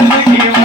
Thank you.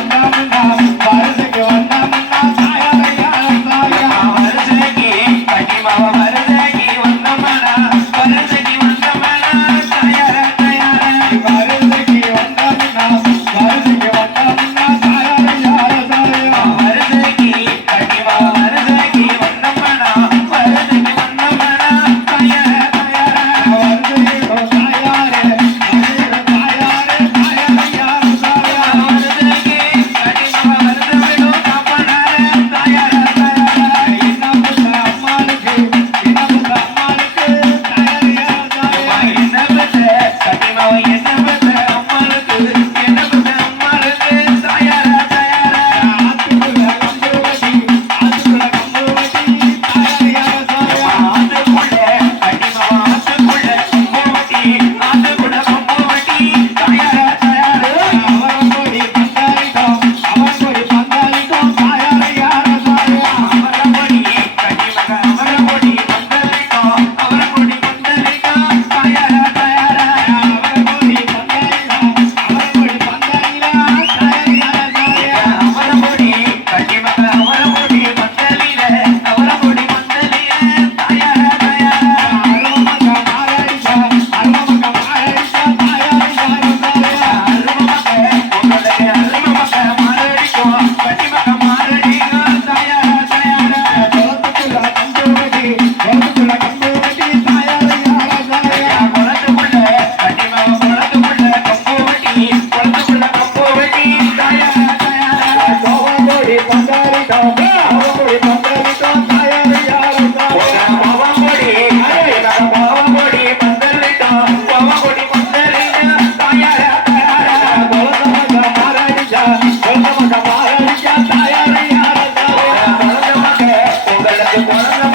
Guarda